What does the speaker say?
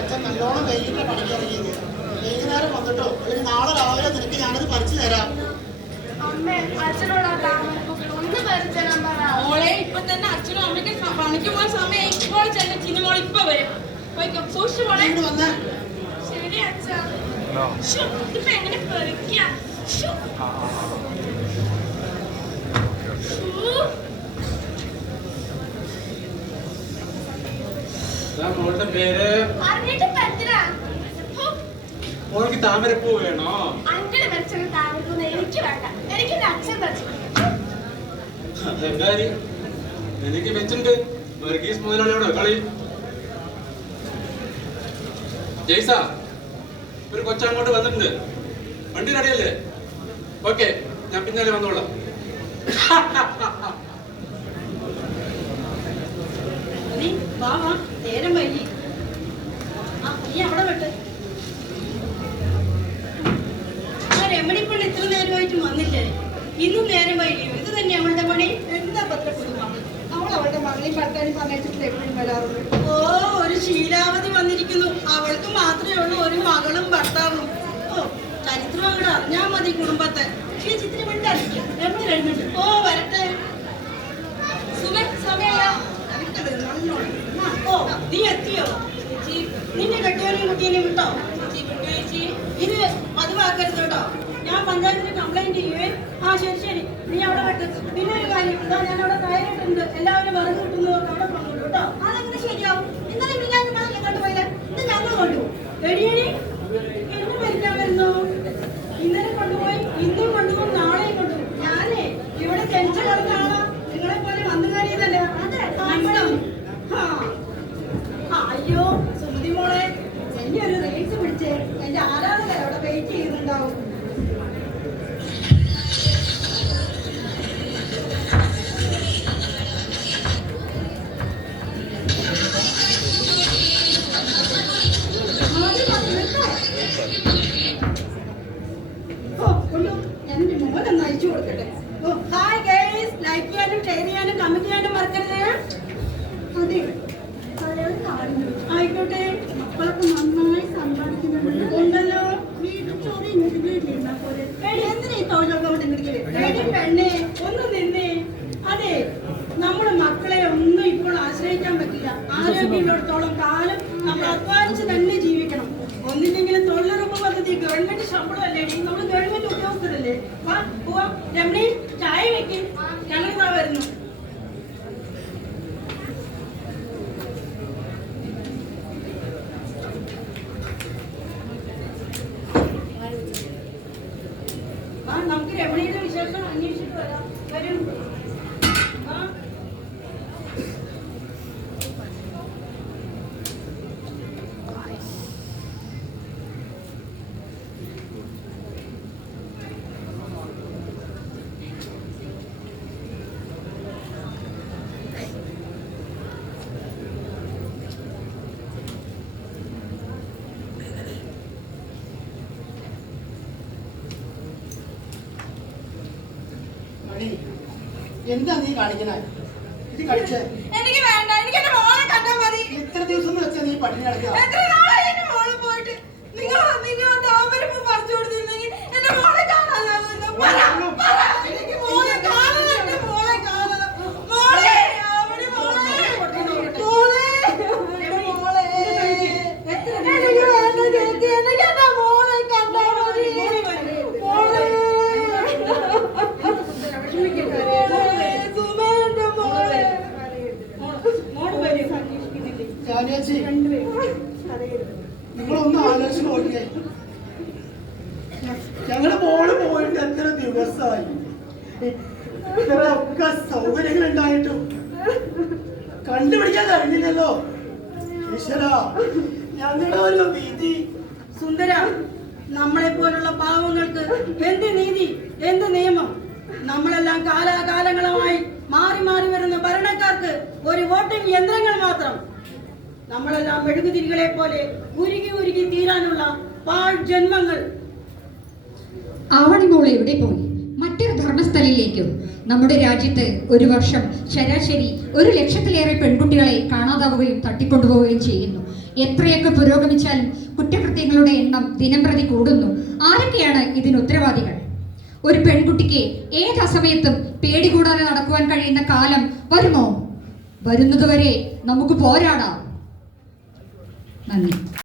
അച്ഛൻ നല്ലോണം വൈകിട്ട് പണിക്ക് ഇറങ്ങിയത്. വൈകുന്നേരം വന്നിട്ടോ അല്ലെങ്കിൽ നാളെ രാവിലെ നിനക്ക് ഞാനത് പറിച്ചു തരാം. മോളെ ഇപ്പൊ തന്നെ അച്ഛനും അമ്മയ്ക്ക് പണിക്ക് പോകാൻ സമയം ഇപ്പോൾ ചെന്ന ചിന്നമോൾ ഇപ്പൊ വരും. സൂക്ഷിച്ചു മോളെ. ശരി അച്ഛാ. ഇതിപ്പോ എങ്ങനെ പറിക്കാം? മോളുടെ പേര് മോൾക്ക് താമരപ്പൂ വേണോ? അഞ്ചിന് വെച്ചത് താമരപ്പൂ എനിക്ക് വേണ്ട. എനിക്ക് അച്ഛൻ വെച്ചത്. അതെന്തായാലും എനിക്ക് വെച്ചിട്ടുണ്ട്. വർഗീസ് മുതലാളിയോടോ കളി? ജയ്സ, ഒരു കൊച്ചങ്ങോട്ട് വന്നിട്ടുണ്ട്. വണ്ടി റെഡിയല്ലേ? ഓക്കെ, ഞാൻ പിന്നാലെ വന്നോളാം. നേരം വൈകി. നീ അവിടെ വിട്ട്. രമണിപ്പള്ളി ഇത്ര നേരമായിട്ട് വന്നില്ലേ? ഇന്നും നേരം വൈകിയോ? ഇത് തന്നെ അവളുടെ പണി. എന്താ പത്രക്കുടുംബം? അവൾ അവളുടെ മകളെയും ഭർത്താവിനെയും പറഞ്ഞിട്ട് എപ്പോഴും വരാറുണ്ട്. ഓ, ഒരു ശീലാവധി വന്നിരിക്കുന്നു. അവൾക്ക് മാത്രമേ ഉള്ളൂ ഒരു മകളും ഭർത്താവും. ഓ, ചരിത്രം അങ്ങോട്ട് അറിഞ്ഞാ മതി കുടുംബത്തെ. ഈ ചിത്രം വിട്ടറിയിക്കും. എവിടെ കഴിഞ്ഞിട്ട്? ഓ, വരട്ടെ. സമയാ? ഓ, നീ എത്തിയോ? നിന്റെ കെട്ടിയോനെയും കുട്ടീനെയും വിട്ടോ? ഇത് പതിവാക്കരുത് കേട്ടോ. ഞാൻ പഞ്ചായത്തിന് കംപ്ലൈന്റ് ചെയ്യുവേ. ശരി ശരി, നീ അവിടെ വെട്ട്. പിന്നെ ഒരു കാര്യം, ഇതാ ഞാൻ അവിടെ കയറിയിട്ടുണ്ട്. എല്ലാവരും വെറുതെ കിട്ടുന്നതൊക്കെ അവിടെ കൊണ്ടുപോകും കേട്ടോ. അതെങ്ങനെ ശരിയാവും? ഇന്നലെ ഞാൻ കൊണ്ടുപോയില്ല. ഇത് ഞങ്ങൾ കൊണ്ടുപോകും. എടിയടി എന്നെ മരിക്കാൻ വരുന്നു. ഇന്നലെ കൊണ്ടുപോയി, ഇന്നും കൊണ്ടുപോകും, നാളെയും കൊണ്ടുപോകും. ഞാനേ ഇവിടെ ജനിച്ചു വളർന്ന ആളാ. നിങ്ങളെ പോലെ വന്നു കയറിയതല്ലേ. അയ്യോ സുമതി മോളെ, എന്നെ ഒരു റേസ് പിടിച്ചേ. എന്റെ ആരാധകർ അവിടെ വെയിറ്റ് ചെയ്യുന്നുണ്ടാവും. എന്റെ മോനൊന്ന് അയച്ചു കൊടുക്കട്ടെ. ഹായ് ഗൈസ്, ലൈക്ക് ചെയ്യാനും ഷെയർ ചെയ്യാനും കമന്റ് ചെയ്യാനും മറക്കരുത്. അതെ, ആയിക്കോട്ടെ. മക്കളൊക്കെ നന്നായി സമ്പാദിക്കുന്നുണ്ടല്ലോ. വീട്ടിൽ ചോറ് ഇങ്ങോട്ട് വീട്ടിലിരുന്നാ പോലെ. എന്തിനാ ഈ തൊഴിലൊക്കെ പെണ്ണെ ഒന്ന് നിന്നേ. അതെ, നമ്മുടെ മക്കളെ ഒന്നും ഇപ്പോൾ ആശ്രയിക്കാൻ പറ്റില്ല. ആരോഗ്യമുള്ളിടത്തോളം കാലം നമ്മൾ അധ്വാനിച്ച് തന്നെ ജീവിക്കണം. ഒന്നില്ലെങ്കിലും തൊഴിലുറപ്പ് പദ്ധതി ഗവൺമെന്റ് ശമ്പളം അല്ലേ? നമ്മൾ ഗവൺമെന്റ് ഉദ്യോഗസ്ഥരല്ലേ? വാ പോവാം. രമണി, ചായ വെക്കും. ഞങ്ങൾ വരുന്നു. നമുക്ക് രമണിയുടെ വിശേഷം അന്വേഷിച്ചിട്ട് വരാം. വരും. എന്താ നീ കാണിക്കണേ? ഇത് കഴിച്ചേ? എനിക്ക് വേണ്ട. എനിക്ക് എന്റെ മോളെ കണ്ടാ മതി. എത്ര ദിവസം വെച്ചാ നീ പട്ടിണി കിടക്കുക? എത്ര നാളായി എന്റെ മോള് പോയിട്ട്? നിങ്ങൾ താമരപ്പൂ പറിച്ചു കൊടുത്തിരുന്നെങ്കിൽ എന്റെ മോളെ കാണാനാകുന്നു. എനിക്ക് മോളെ കാണണം. എന്റെ മോളെ കാണണം. മോളെ, അവിടെ മോളെ, മോളെ, മോളെ. എനിക്ക് വേണ്ട ചേച്ചി. എനിക്ക് എന്റെ മോളെ കണ്ടാ മതി. മോളെ നിങ്ങളൊന്ന് ആലോചിച്ച് നോക്കിയേ. ഞങ്ങളുടെ മോള് പോയിട്ട് എത്ര ദിവസമായി. ഇത്രയൊക്കെ സൗകര്യങ്ങൾ ഉണ്ടായിട്ടും കണ്ടുപിടിക്കാൻ കഴിഞ്ഞില്ലല്ലോ. ഈശ്വരാ, ഞങ്ങളുടെ ഒരു വിധി. സുന്ദര, നമ്മളെ പോലുള്ള പാവങ്ങൾക്ക് എന്ത് നീതി, എന്ത് നിയമം? നമ്മളെല്ലാം കാലാകാലങ്ങളുമായി മാറി മാറി വരുന്ന ഭരണക്കാർക്ക് ഒരു വോട്ടിംഗ് യന്ത്രങ്ങൾ മാത്രം. നമ്മളെല്ലാം മെഴുകുതിരികളെ പോലെ ഉരുകി ഉരുകി തീരാനുള്ള പാഴ് ജന്മങ്ങൾ. ആവണി മോള് എവിടെ പോയി? മറ്റൊരു ധർമ്മസ്ഥലി സ്ഥലങ്ങളിലേക്കും. നമ്മുടെ രാജ്യത്ത് ഒരു വർഷം ശരാശരി 1,00,000-ലേറെ പെൺകുട്ടികളെ കാണാതാവുകയും തട്ടിക്കൊണ്ടുപോവുകയും ചെയ്യുന്നു. എത്രയൊക്കെ പുരോഗമിച്ചാലും കുറ്റകൃത്യങ്ങളുടെ എണ്ണം ദിനംപ്രതി കൂടുന്നു. ആരൊക്കെയാണ് ഇതിന് ഉത്തരവാദികൾ? ഒരു പെൺകുട്ടിക്ക് ഏത് അസമയത്തും പേടി കൂടാതെ നടക്കുവാൻ കഴിയുന്ന കാലം വരുമോ? വരുന്നതുവരെ നമുക്ക് പോരാടാം. നന്ദി.